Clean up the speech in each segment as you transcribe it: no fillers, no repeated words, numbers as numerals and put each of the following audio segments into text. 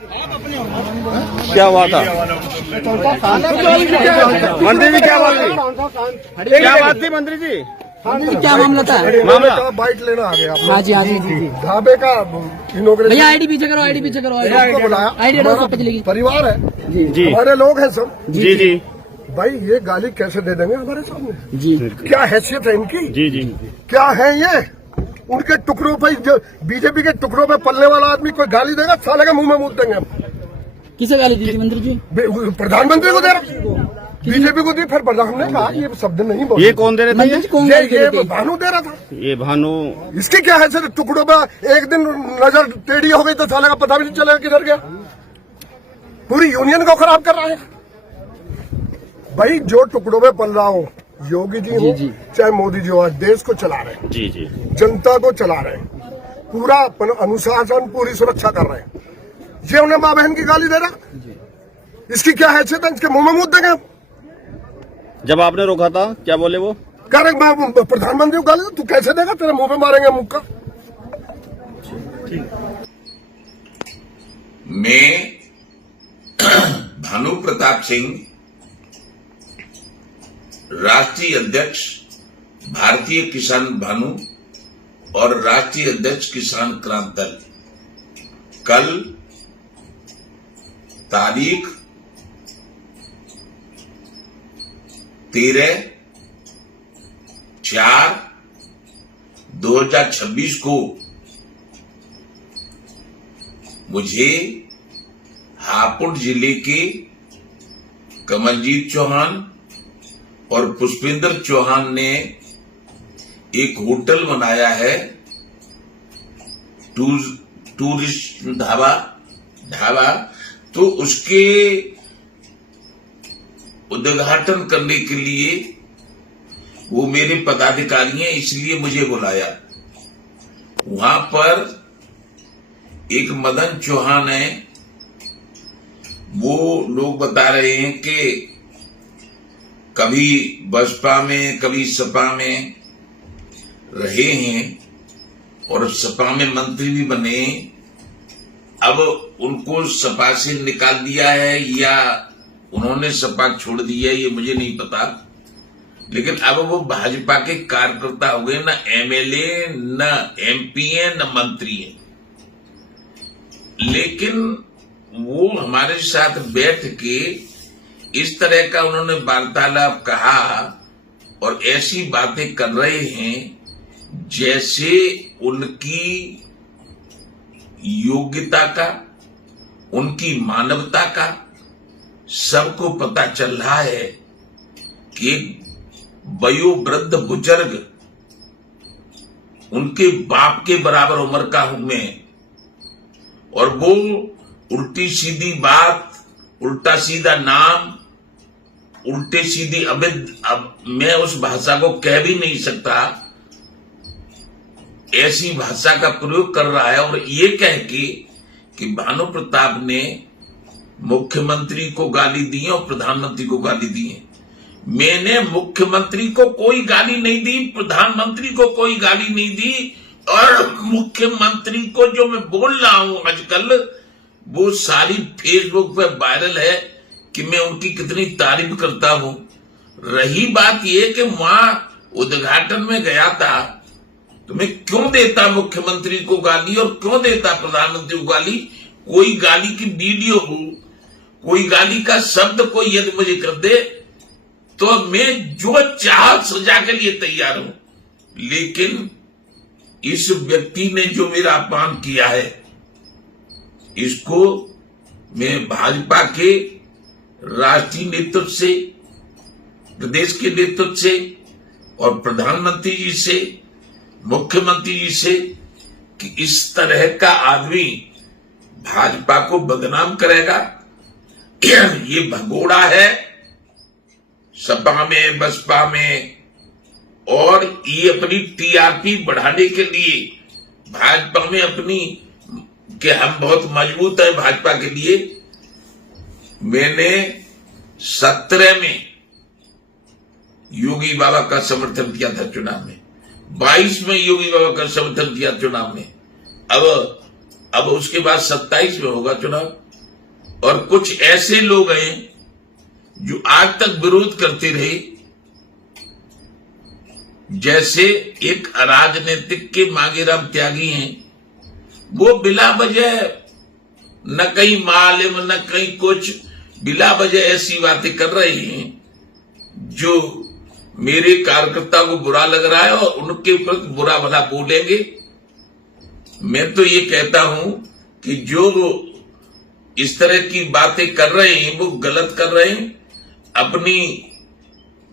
क्या हुआ था मंत्री जी? क्या बात थी मंत्री जी? क्या मामला था? मामला बाइट लेना आ गया। हाँ जी हाँ जी। ढाबे का इनॉग्रेशन। भैया आईडी पीछे करो, आईडी पीछे करो, को बुलाया। आईडी हमारा चलेगी। परिवार है जी हमारे लोग हैं सब। जी जी भाई ये गाली कैसे दे देंगे हमारे सामने? जी क्या हैसियत है इनकी? जी जी क्या है ये? उनके टुकड़ों पे जो बीजेपी के टुकड़ों पे पलने वाला आदमी कोई गाली देगा, साले के मुंह में मूत देंगे हम। किसे गाली दी थी मंत्री जी? प्रधानमंत्री को दे रहा, बीजेपी को दी। फिर प्रधान ने कहा ये शब्द नहीं बोले। ये कौन दे रहे मंत्री थे? जी कौन गाली दे ये रहे थे? भानु दे रहा था। ये भानु। इसकी क्या है? टुकड़ों पे एक दिन नजर टेढ़ी हो गई तो साले का पता भी नहीं चलेगा किधर गया। पूरी यूनियन को खराब कर रहा है भाई। जो टुकड़ों में पल रहा हो, योगी जी हो चाहे मोदी जी हो, आज देश को चला रहे हैं। जी जी जनता को चला रहे हैं, पूरा अनुशासन, पूरी सुरक्षा कर रहे हैं। ये उन्हें माँ बहन की गाली दे रहा, इसकी क्या हैसियत है? इसके मुंह में मूत देंगे। जब आपने रोका था क्या बोले वो? कह रहे मैं प्रधानमंत्री को गाली, तू कैसे देगा? तेरे मुंह पे मारेंगे मुक्का। मैं भानु प्रताप सिंह, राष्ट्रीय अध्यक्ष भारतीय किसान भानु और राष्ट्रीय अध्यक्ष किसान क्रांति दल, कल तारीख 13/4/2026 को मुझे हापुड़ जिले के कमलजीत चौहान और पुष्पेंद्र चौहान ने एक होटल बनाया है, टूरिस्ट ढाबा। तो उसके उद्घाटन करने के लिए वो मेरे पदाधिकारी हैं, इसलिए मुझे बुलाया। वहां पर एक मदन चौहान है, वो लोग बता रहे हैं कि कभी बसपा में कभी सपा में रहे हैं और सपा में मंत्री भी बने। अब उनको सपा से निकाल दिया है या उन्होंने सपा छोड़ दिया, ये मुझे नहीं पता। लेकिन अब वो भाजपा के कार्यकर्ता हो गए, न एमएलए न एमपी है न मंत्री है। लेकिन वो हमारे साथ बैठ के इस तरह का उन्होंने वार्तालाप कहा और ऐसी बातें कर रहे हैं जैसे उनकी योग्यता का, उनकी मानवता का सबको पता चल रहा है कि वयोवृद्ध बुजुर्ग, उनके बाप के बराबर उम्र का हूं मैं, और वो उल्टी सीधी बात, उल्टा सीधा नाम, उल्टे सीधी अब मैं उस भाषा को कह भी नहीं सकता, ऐसी भाषा का प्रयोग कर रहा है। और ये कह के कि भानु प्रताप ने मुख्यमंत्री को गाली दी है और प्रधानमंत्री को गाली दी है। मैंने मुख्यमंत्री को कोई गाली नहीं दी, प्रधानमंत्री को कोई गाली नहीं दी, और मुख्यमंत्री को जो मैं बोल रहा हूं आजकल वो सारी फेसबुक पे वायरल है कि मैं उनकी कितनी तारीफ करता हूं। रही बात यह कि वहां उद्घाटन में गया था तो मैं क्यों देता मुख्यमंत्री को गाली और क्यों देता प्रधानमंत्री को गाली? कोई गाली की वीडियो हो, कोई गाली का शब्द कोई यदि मुझे कर दे तो मैं जो चाह सजा के लिए तैयार हूं। लेकिन इस व्यक्ति ने जो मेरा अपमान किया है, इसको मैं भाजपा के राष्ट्रीय नेतृत्व से, प्रदेश के नेतृत्व से और प्रधानमंत्री जी से, मुख्यमंत्री जी से कि इस तरह का आदमी भाजपा को बदनाम करेगा, ये भगोड़ा है सपा में बसपा में, और ये अपनी टीआरपी बढ़ाने के लिए भाजपा में अपनी कि हम बहुत मजबूत है भाजपा के लिए। मैंने 17 में योगी बाबा का समर्थन किया था चुनाव में, 22 में योगी बाबा का समर्थन किया चुनाव में, अब उसके बाद 27 में होगा चुनाव। और कुछ ऐसे लोग हैं जो आज तक विरोध करते रहे, जैसे एक राजनीतिक के मांगेराम त्यागी हैं। वो बिला वजह न कहीं मालूम न कहीं कुछ, बिला वजह ऐसी बातें कर रहे हैं जो मेरे कार्यकर्ता को बुरा लग रहा है और उनके ऊपर बुरा भला बोलेंगे। मैं तो ये कहता हूं कि जो इस तरह की बातें कर रहे हैं वो गलत कर रहे हैं, अपनी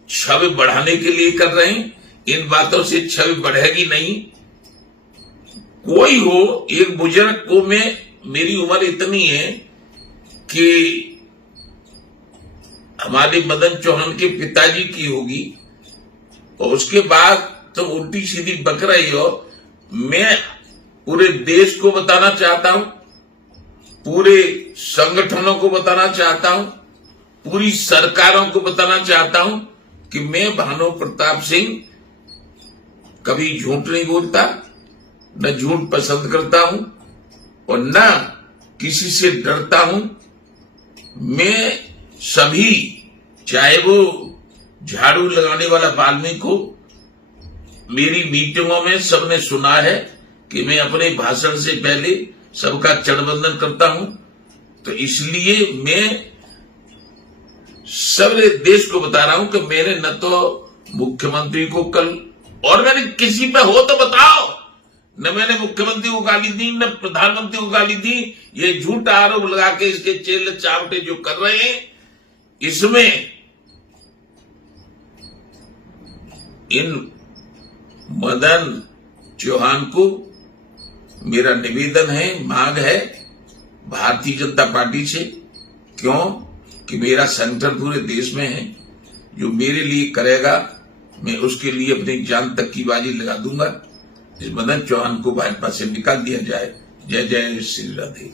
छवि बढ़ाने के लिए कर रहे हैं। इन बातों से छवि बढ़ेगी नहीं। कोई हो, एक बुजुर्ग को मेरी उम्र इतनी है कि हमारे मदन चौहान के पिताजी की होगी और उसके बाद तो उल्टी सीधी बक रही हो। मैं पूरे देश को बताना चाहता हूं, पूरे संगठनों को बताना चाहता हूं, पूरी सरकारों को बताना चाहता हूं कि मैं भानु प्रताप सिंह कभी झूठ नहीं बोलता, न झूठ पसंद करता हूं और न किसी से डरता हूं। मैं सभी, चाहे वो झाड़ू लगाने वाला वाल्मीकि हो, मेरी मीटिंगों में सबने सुना है कि मैं अपने भाषण से पहले सबका चरणवंदन करता हूं। तो इसलिए मैं सारे देश को बता रहा हूं कि मैंने न तो मुख्यमंत्री को कल, और मैंने किसी पे हो तो बताओ, न मैंने मुख्यमंत्री को गाली दी न प्रधानमंत्री को गाली दी। ये झूठा आरोप लगा के इसके चेले चावटे जो कर रहे हैं, इसमें इन मदन चौहान को मेरा निवेदन है, मांग है भारतीय जनता पार्टी से, क्यों कि मेरा संगठन पूरे देश में है। जो मेरे लिए करेगा मैं उसके लिए अपनी जान तक की बाजी लगा दूंगा। इस मदन चौहान को भाजपा से निकाल दिया जाए। जय जय श्री राधे।